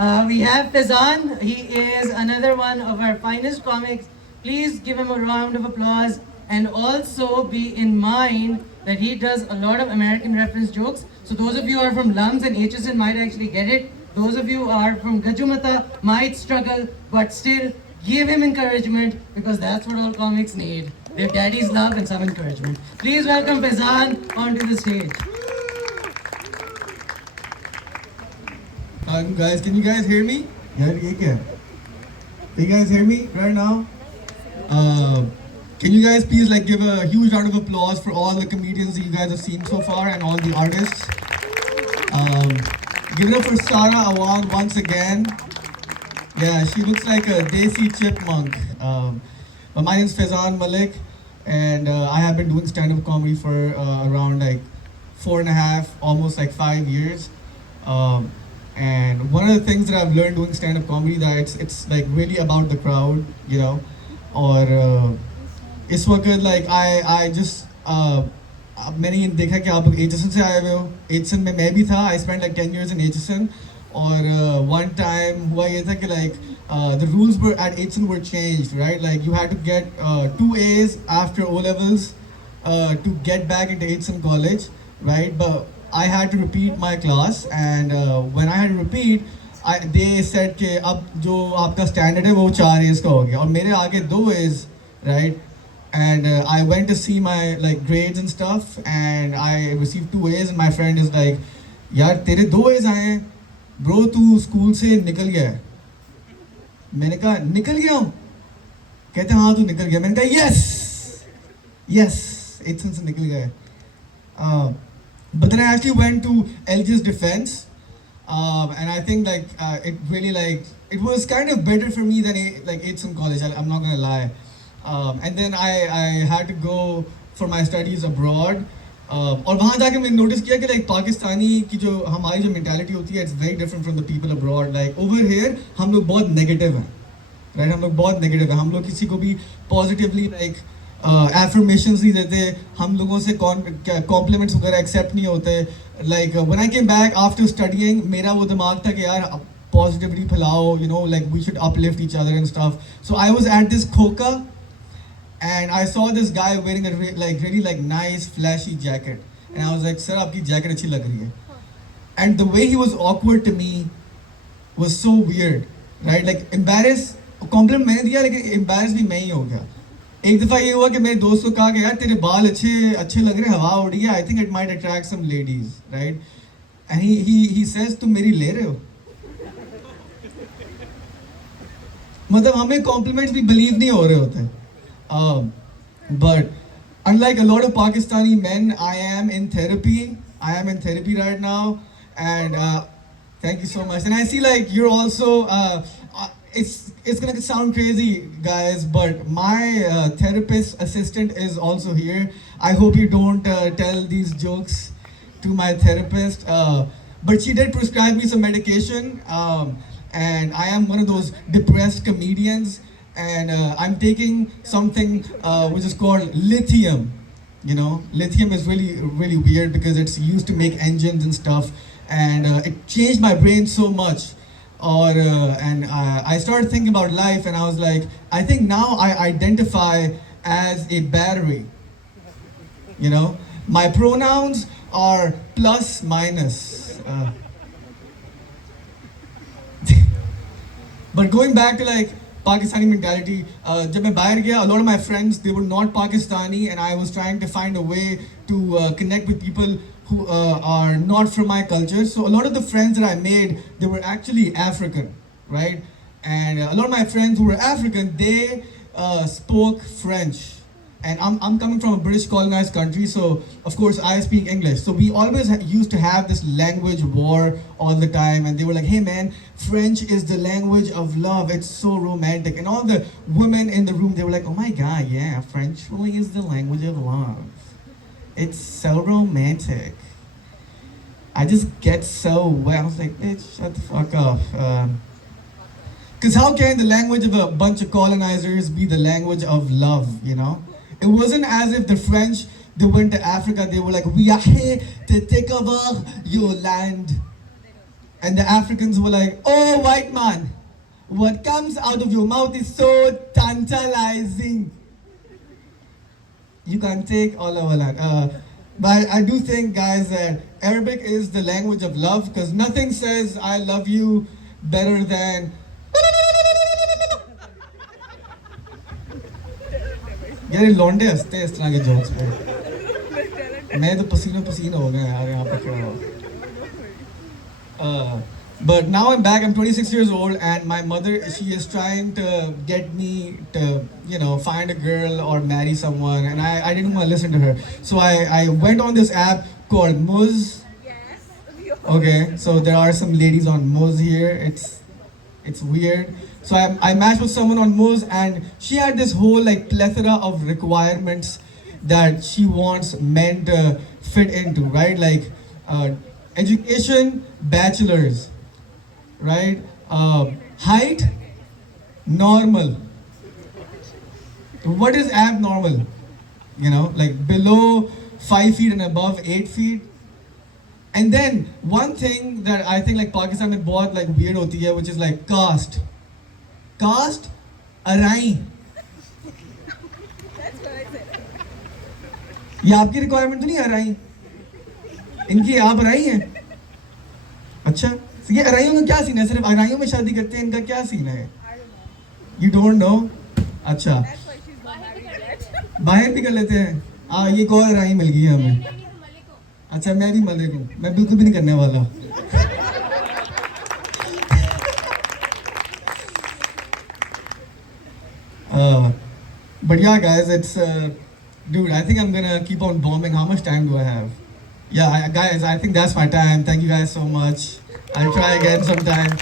We have Fizan. He is another one of our finest comics. Please give him a round of applause. And also be in mind that he does a lot of American reference jokes. So those of you who are from Lums and HSN might actually get it. Those of you who are from Gajumata might struggle, but still give him encouragement because that's what all comics need. Their daddy's love and some encouragement. Please welcome Fizan onto the stage. Guys, can you guys hear me? Yeah, can you guys hear me right now? Can you guys please give a huge round of applause for all the comedians that you guys have seen so far and all the artists? Give it up for Sara Awad once again. Yeah, she looks like a Desi chipmunk. But my name is Fizan Malik, and I have been doing stand-up comedy for around 4.5, almost 5 years. And one of the things that I've learned doing stand-up comedy that it's really about the crowd, you know, or इस वक्त I just मैंने देखा कि आप लोग HSN से आए हुए हो. HSN में मैं भी था. I spent 10 years in HSN. और one time हुआ ये था कि the rules were at HSN were changed, right? You had to get 2 A's after O levels to get back into HSN college, right? But I had to repeat my class, and when I had to repeat, they said कि अब जो आपका standard है वो 4 A's का हो गया और मेरे आगे 2 A's, right? And I went to see my grades and stuff, and I received 2 A's, and my friend is like, यार तेरे 2 A's आए हैं, bro तू स्कूल से निकल गया है. मैंने कहा निकल गया हूँ. कहते हाँ तू निकल गया. मैंने कहा yes HSN से निकल गया है. But then I actually went to LG's defense, and I think it really it was kind of better for me than HSN college. I'm not gonna lie. And then I had to go for my studies abroad. और वहाँ जाके मैंने notice किया कि पाकिस्तानी की जो हमारी जो mentality होती है, it's very different from the people abroad. Over here हम लोग बहुत negative हैं, right? हम लोग बहुत negative हैं. हम लोग किसी को भी positively affirmations नहीं देते. हम लोगों से compliments वगैरह accept नहीं होते. When I came back after studying, मेरा वो दिमाग था कि यार positivity फैलाओ, you know, we should uplift each other and stuff. So I was at this Khoka, and I saw this guy wearing a really nice flashy jacket, and I was like, sir आपकी jacket अच्छी लग रही है. And the way he was awkward to me was so weird, right? Embarrassed, compliment मैंने दिया लेकिन embarrassed भी मैं ही हो गया. एक दफ़ा ये हुआ कि मेरे दोस्त को कहा कि यार तेरे बाल अच्छे लग रहे हैं, हवा उड़ रही है, I think it might attract some ladies, right? And he says तुम मेरी ले रहे हो. मतलब हमें compliments भी believe नहीं हो रहे होते. But unlike a lot of Pakistani men, I am in therapy. I am in therapy right now, and thank you so much. And I see you're also. It's gonna sound crazy, guys, but my therapist assistant is also here. I hope you don't tell these jokes to my therapist. But she did prescribe me some medication, and I am one of those depressed comedians. And I'm taking something which is called lithium. You know, lithium is really weird because it's used to make engines and stuff, and it changed my brain so much. And I started thinking about life, and I was like, I think now I identify as a battery. You know, my pronouns are plus minus. But going back to Pakistani mentality, जब मैं बाहर गया, a lot of my friends, they were not Pakistani, and I was trying to find a way to connect with people who are not from my culture. So a lot of the friends that I made, they were actually African, right? And a lot of my friends who were African, they spoke French. And I'm coming from a British colonized country, so of course I speak English. So we always used to have this language war all the time, and they were like, hey man, French is the language of love, it's so romantic. And all the women in the room, they were like, oh my god, yeah, French really is the language of love. It's so romantic. I just get so wet. I was like, bitch, shut the fuck up. Because how can the language of a bunch of colonizers be the language of love, you know? It wasn't as if the French, they went to Africa, they were like, we are here to take over your land. And the Africans were like, "Oh, white man, what comes out of your mouth is so tantalizing." You can take all of that. But I do think, guys, that Arabic is the language of love because nothing says "I love you" better than. यार ये लौंडे हंसते हैं इस तरह के jokes पे मैं तो पसीना पसीना हो गया यार यहाँ पे खड़ा हुआ But now I'm back. I'm 26 years old, and my mother, she is trying to get me to, find a girl or marry someone, and I didn't want to listen to her. So I went on this app called Muzz. Okay, so there are some ladies on Muzz here. It's weird. So I matched with someone on Muzz, and she had this whole like plethora of requirements that she wants men to fit into, right? Like education, bachelor's, right? Height, normal. What is abnormal? Like below 5 feet and above 8 feet. And then one thing that I think like Pakistan में बहुत like weird होती है, which is like caste. Caste, अराई. ये आपकी requirement तो नहीं अराई? इनकी आप अराई हैं? अच्छा, तो ये अराइयों का क्या सीन है? सिर्फ अराइयों में शादी करते हैं, इनका क्या सीन है? You don't know? अच्छा, बाहर भी कर लेते हैं. ये एक और अराई मिल गई है हमें. अच्छा, मैं भी मलिक हूँ. मैं बिल्कुल भी नहीं करने वाला. But yeah, guys, it's dude. I think I'm gonna keep on bombing. How much time do I have? Yeah, guys, I think that's my time. Thank you guys so much. I'll try again sometime.